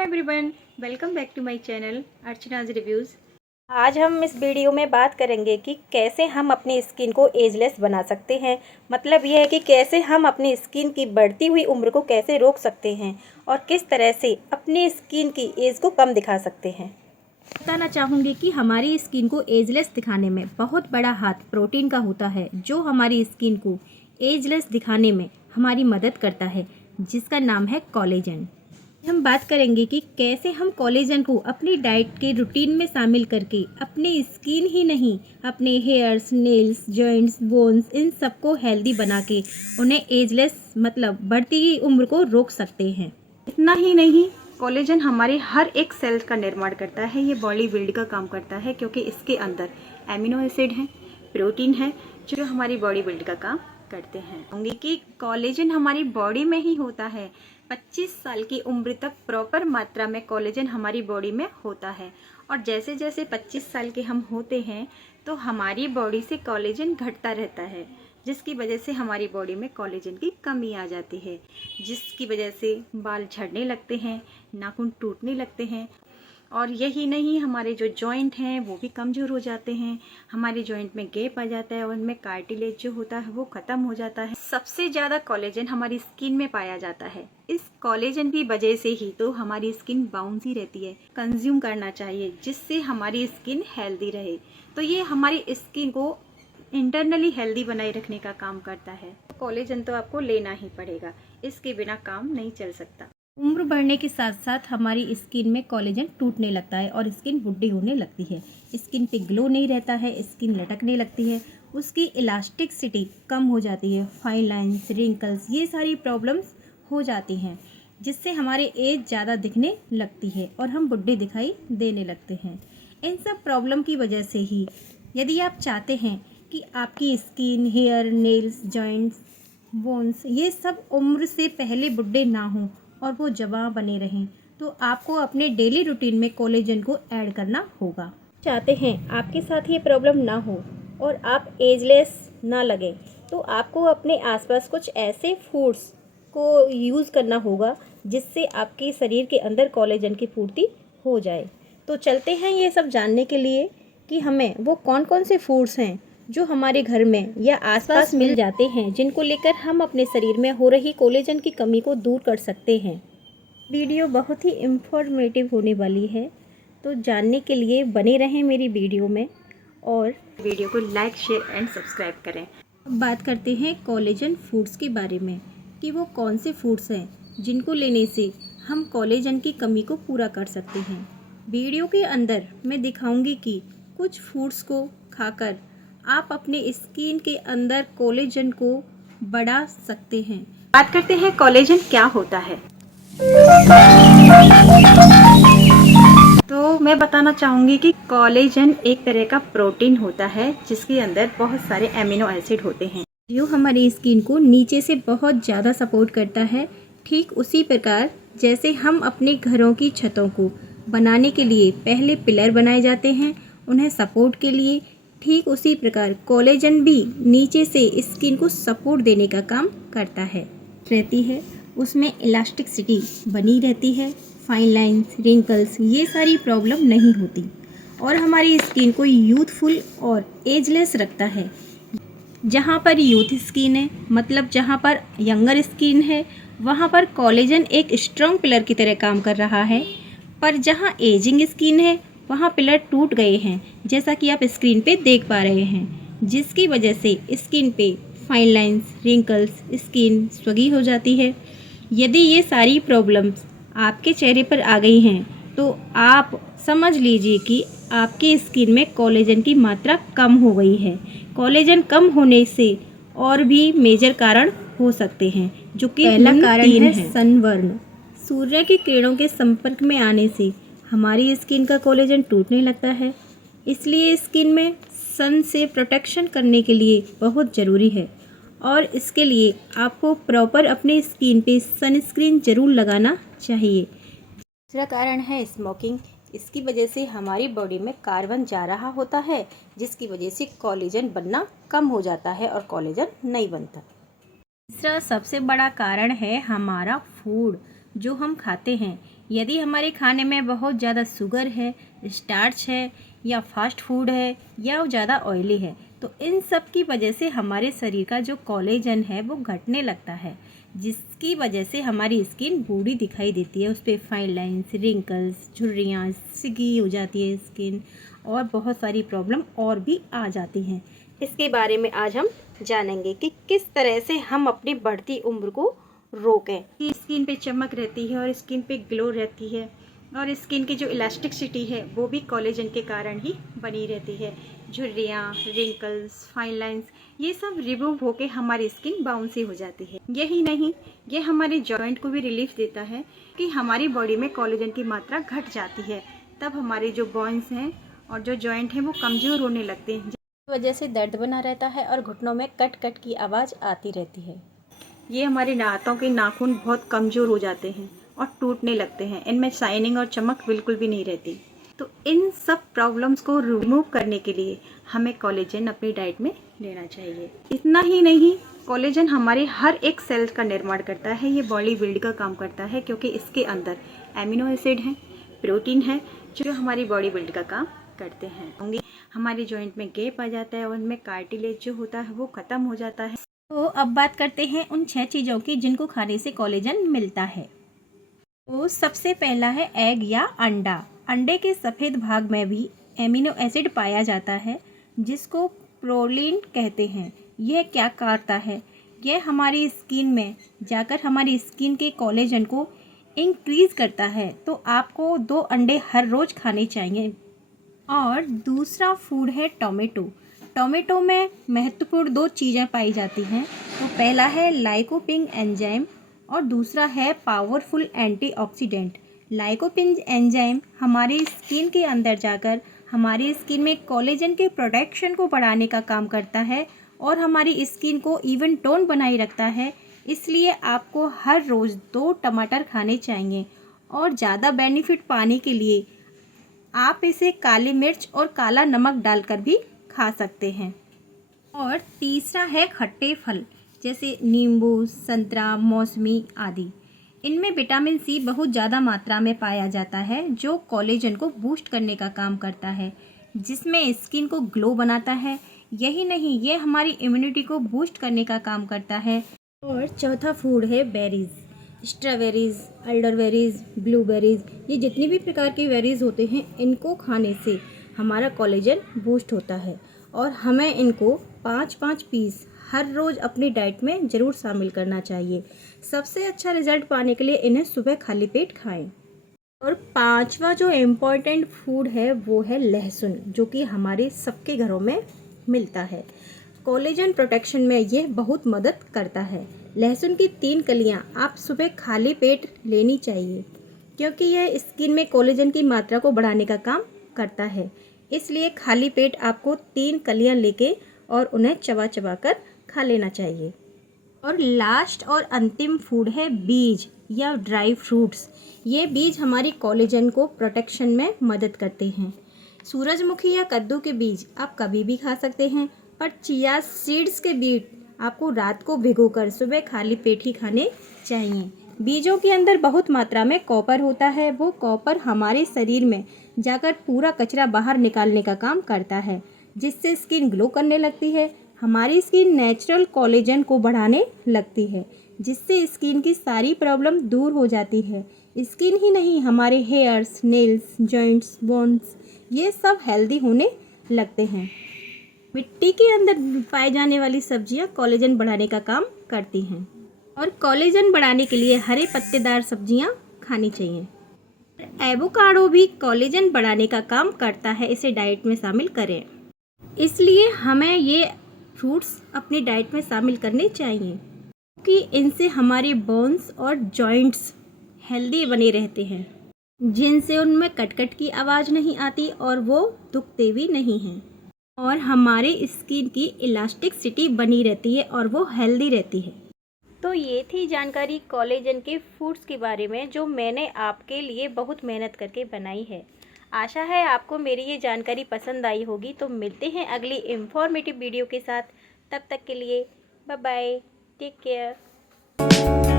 Everyone, welcome back to my channel Archana's reviews. आज हम इस वीडियो में बात करेंगे कि कैसे हम अपनी स्किन को एजलेस बना सकते हैं। मतलब यह है कि कैसे हम अपनी स्किन की बढ़ती हुई उम्र को कैसे रोक सकते हैं और किस तरह से अपनी स्किन की एज को कम दिखा सकते हैं। बताना चाहूँगी कि हमारी स्किन को एजलेस दिखाने में बहुत बड़ा हाथ प्रोटीन का होता है, जो हमारी स्किन को एजलेस दिखाने में हमारी मदद करता है, जिसका नाम है कोलेजन। हम बात करेंगे कि कैसे हम कोलेजन को अपनी डाइट के रूटीन में शामिल करके अपनी स्किन ही नहीं, अपने हेयर्स, नेल्स, जॉइंट्स, बोन्स, इन सबको हेल्दी बना के उन्हें एजलेस मतलब बढ़ती हुई उम्र को रोक सकते हैं। इतना ही नहीं, कोलेजन हमारे हर एक सेल का निर्माण करता है। ये बॉडी बिल्ड का काम करता है क्योंकि इसके अंदर एमिनो एसिड हैं, प्रोटीन है, जो हमारी बॉडी बिल्ड का काम करते हैं। होंगे कि कोलेजन हमारी बॉडी में ही होता है। 25 साल की उम्र तक प्रॉपर मात्रा में कोलेजन हमारी बॉडी में होता है और जैसे जैसे 25 साल के हम होते हैं तो हमारी बॉडी से कोलेजन घटता रहता है, जिसकी वजह से हमारी बॉडी में कोलेजन की कमी आ जाती है, जिसकी वजह से बाल झड़ने लगते हैं, नाखून टूटने लगते हैं और यही नहीं, हमारे जो जॉइंट हैं वो भी कमज़ोर हो जाते हैं। हमारे जॉइंट में गैप आ जाता है और उनमें कार्टिलेज जो होता है वो ख़त्म हो जाता है। सबसे ज़्यादा कोलेजन हमारी स्किन में पाया जाता है। इस कोलेजन की वजह से ही तो हमारी स्किन बाउंसी रहती है। कंज्यूम करना चाहिए जिससे हमारी स्किन हेल्दी रहे। तो ये हमारी स्किन को इंटरनली हेल्दी बनाए रखने का काम करता है। कोलेजन तो आपको लेना ही पड़ेगा, इसके बिना काम नहीं चल सकता। उम्र बढ़ने के साथ साथ हमारी स्किन में कोलेजन टूटने लगता है और स्किन बुढ़ी होने लगती है। स्किन पे ग्लो नहीं रहता है, स्किन लटकने लगती है, उसकी इलास्टिसिटी कम हो जाती है, फाइन लाइन्स, रिंकल्स, ये सारी प्रॉब्लम्स हो जाती हैं, जिससे हमारे एज ज़्यादा दिखने लगती है और हम बुढ़े दिखाई देने लगते हैं। इन सब प्रॉब्लम की वजह से ही यदि आप चाहते हैं कि आपकी skin, hair, nails, joints, bones ये सब उम्र से पहले बुढ़े ना हों और वो जवां बने रहें, तो आपको अपने डेली रूटीन में कोलेजन को ऐड करना होगा। चाहते हैं आपके साथ ये प्रॉब्लम ना हो और आप एजलेस ना लगें, तो आपको अपने आसपास कुछ ऐसे फूड्स को यूज़ करना होगा जिससे आपके शरीर के अंदर कोलेजन की पूर्ति हो जाए। तो चलते हैं ये सब जानने के लिए कि हमें वो कौन कौन से फूड्स हैं जो हमारे घर में या आसपास मिल जाते हैं, जिनको लेकर हम अपने शरीर में हो रही कोलेजन की कमी को दूर कर सकते हैं। वीडियो बहुत ही इंफॉर्मेटिव होने वाली है, तो जानने के लिए बने रहें मेरी वीडियो में और वीडियो को लाइक, शेयर एंड सब्सक्राइब करें। अब बात करते हैं कोलेजन फूड्स के बारे में कि वो कौन से फूड्स हैं जिनको लेने से हम कोलेजन की कमी को पूरा कर सकते हैं। वीडियो के अंदर मैं दिखाऊंगी कि कुछ फूड्स को खाकर आप अपने स्किन के अंदर कोलेजन को बढ़ा सकते हैं। बात करते हैं कोलेजन क्या होता है। तो मैं बताना चाहूँगी कि कोलेजन एक तरह का प्रोटीन होता है जिसके अंदर बहुत सारे एमिनो एसिड होते हैं, जो हमारी स्किन को नीचे से बहुत ज़्यादा सपोर्ट करता है। ठीक उसी प्रकार जैसे हम अपने घरों की छतों को बनाने के लिए पहले पिलर बनाए जाते हैं उन्हें सपोर्ट के लिए, ठीक उसी प्रकार कोलेजन भी नीचे से स्किन को सपोर्ट देने का काम करता है। रहती है उसमें इलास्टिसिटी बनी रहती है, फाइन लाइन्स, रिंकल्स, ये सारी प्रॉब्लम नहीं होती और हमारी स्किन को यूथफुल और एजलेस रखता है। जहाँ पर यूथ स्किन है, मतलब जहाँ पर यंगर स्किन है, वहाँ पर कोलेजन एक स्ट्रॉन्ग पिलर की तरह काम कर रहा है, पर जहाँ एजिंग स्किन है वहाँ पिलर टूट गए हैं, जैसा कि आप स्क्रीन पे देख पा रहे हैं, जिसकी वजह से स्किन पे fine lines, wrinkles, skin Swiggy हो जाती है। यदि ये सारी प्रॉब्लम्स आपके चेहरे पर आ गई हैं तो आप समझ लीजिए कि आपकी स्किन में कोलेजन की मात्रा कम हो गई है। कोलेजन कम होने से और भी मेजर कारण हो सकते हैं, जो कि पहला कारण है सनबर्न। सूर्य की किरणों के संपर्क में आने से हमारी स्किन का कोलेजन टूटने लगता है, इसलिए स्किन में सन से प्रोटेक्शन करने के लिए बहुत ज़रूरी है और इसके लिए आपको प्रॉपर अपने स्किन पे सनस्क्रीन ज़रूर लगाना चाहिए। दूसरा कारण है स्मोकिंग। इसकी वजह से हमारी बॉडी में कार्बन जा रहा होता है, जिसकी वजह से कोलेजन बनना कम हो जाता है और कोलेजन नहीं बनता। तीसरा सबसे बड़ा कारण है हमारा फूड जो हम खाते हैं। यदि हमारे खाने में बहुत ज़्यादा शुगर है, स्टार्च है या फास्ट फूड है या वो ज़्यादा ऑयली है, तो इन सब की वजह से हमारे शरीर का जो कोलेजन है वो घटने लगता है, जिसकी वजह से हमारी स्किन बूढ़ी दिखाई देती है। उस पर फाइन लाइन्स, रिंकल्स, झुर्रियाँ, सिगी हो जाती है स्किन और बहुत सारी प्रॉब्लम और भी आ जाती हैं। इसके बारे में आज हम जानेंगे कि किस तरह से हम अपनी बढ़ती उम्र को रोकें। स्किन पे चमक रहती है और स्किन पे ग्लो रहती है और स्किन की जो इलास्टिसिटी है वो भी कोलेजन के कारण ही बनी रहती है। झुर्रियाँ, रिंकल्स, फाइन लाइंस, ये सब रिमूव होके हमारी स्किन बाउंसी हो जाती है। यही नहीं, ये हमारे जॉइंट को भी रिलीफ देता है कि हमारी बॉडी में कोलेजन की मात्रा घट जाती है। तब हमारे जो बोन्स हैं और जो जॉइंट हैं वो कमज़ोर होने लगते हैं, जिस वजह से दर्द बना रहता है और घुटनों में कट कट की आवाज़ आती रहती है। ये हमारे हाथों के नाखून बहुत कमज़ोर हो जाते हैं और टूटने लगते हैं। इनमें शाइनिंग और चमक बिल्कुल भी नहीं रहती। तो इन सब प्रॉब्लम्स को रिमूव करने के लिए हमें कोलेजन अपनी डाइट में लेना चाहिए। इतना ही नहीं, कोलेजन हमारे हर एक सेल का निर्माण करता है। ये बॉडी बिल्ड का काम करता है क्योंकि इसके अंदर एमिनो एसिड हैं, प्रोटीन है, जो हमारी बॉडी बिल्ड का काम करते हैं। हमारे जॉइंट में गैप आ जाता है और उनमें कार्टिलेज जो होता है वो ख़त्म हो जाता है। तो अब बात करते हैं उन 6 चीज़ों की जिनको खाने से कोलेजन मिलता है। तो सबसे पहला है एग या अंडा। अंडे के सफ़ेद भाग में भी एमिनो एसिड पाया जाता है जिसको प्रोलीन कहते हैं। यह क्या करता है? यह हमारी स्किन में जाकर हमारी स्किन के कोलेजन को इंक्रीज़ करता है। तो आपको 2 अंडे हर रोज़ खाने चाहिए। और दूसरा फूड है टोमेटो। टोमेटो में महत्वपूर्ण 2 चीज़ें पाई जाती हैं। तो पहला है लाइकोपिन एंजाइम और दूसरा है पावरफुल एंटीऑक्सीडेंट। लाइकोपिन एंजाइम हमारी स्किन के अंदर जाकर हमारी स्किन में कोलेजन के प्रोडक्शन को बढ़ाने का काम करता है और हमारी स्किन को इवन टोन बनाए रखता है। इसलिए आपको हर रोज़ 2 टमाटर खाने चाहिए। और ज़्यादा बेनिफिट पाने के लिए आप इसे काली मिर्च और काला नमक डालकर भी खा सकते हैं। और तीसरा है खट्टे फल जैसे नींबू, संतरा, मौसमी आदि। इनमें विटामिन सी बहुत ज़्यादा मात्रा में पाया जाता है जो कोलेजन को बूस्ट करने का काम करता है, जिसमें स्किन को ग्लो बनाता है। यही नहीं, ये हमारी इम्यूनिटी को बूस्ट करने का काम करता है। और चौथा फूड है बेरीज। स्ट्रॉबेरीज़, एल्डरबेरीज़, ब्लूबेरीज़, ये जितनी भी प्रकार की बेरीज़ होते हैं, इनको खाने से हमारा कोलेजन बूस्ट होता है। और हमें इनको 5-5 पीस हर रोज़ अपनी डाइट में ज़रूर शामिल करना चाहिए। सबसे अच्छा रिज़ल्ट पाने के लिए इन्हें सुबह खाली पेट खाएं। और 5वां जो इम्पोर्टेंट फूड है वो है लहसुन, जो कि हमारे सबके घरों में मिलता है। कोलेजन प्रोटेक्शन में यह बहुत मदद करता है। लहसुन की 3 कलियां आप सुबह खाली पेट लेनी चाहिए क्योंकि यह स्किन में कोलेजन की मात्रा को बढ़ाने का काम करता है। इसलिए खाली पेट आपको 3 कलियां लेके और उन्हें चबा चबा कर खा लेना चाहिए। और लास्ट और अंतिम फूड है बीज या ड्राई फ्रूट्स। ये बीज हमारी कोलेजन को प्रोटेक्शन में मदद करते हैं। सूरजमुखी या कद्दू के बीज आप कभी भी खा सकते हैं, पर चिया सीड्स के बीज आपको रात को भिगोकर सुबह खाली पेट ही खाने चाहिए। बीजों के अंदर बहुत मात्रा में कॉपर होता है। वो कॉपर हमारे शरीर में जाकर पूरा कचरा बाहर निकालने का काम करता है, जिससे स्किन ग्लो करने लगती है। हमारी स्किन नेचुरल कोलेजन को बढ़ाने लगती है, जिससे स्किन की सारी प्रॉब्लम दूर हो जाती है। स्किन ही नहीं, हमारे हेयर्स, नेल्स, जॉइंट्स, बोन्स, ये सब हेल्दी होने लगते हैं। मिट्टी के अंदर पाए जाने वाली सब्जियां कोलेजन बढ़ाने का काम करती हैं और कोलेजन बढ़ाने के लिए हरे पत्तेदार सब्जियां खानी चाहिए। एवोकाडो भी कोलेजन बढ़ाने का काम करता है, इसे डाइट में शामिल करें। इसलिए हमें ये फ्रूट्स अपनी डाइट में शामिल करने चाहिए क्योंकि इनसे हमारे बोन्स और जॉइंट्स हेल्दी बने रहते हैं, जिनसे उनमें कटकट की आवाज़ नहीं आती और वो दुखते भी नहीं हैं। और हमारे स्किन की इलास्टिसिटी बनी रहती है और वो हेल्दी रहती है। तो ये थी जानकारी कोलेजन के फूड्स के बारे में, जो मैंने आपके लिए बहुत मेहनत करके बनाई है। आशा है आपको मेरी ये जानकारी पसंद आई होगी। तो मिलते हैं अगली इंफॉर्मेटिव वीडियो के साथ। तब तक के लिए बाय बाय, टेक केयर।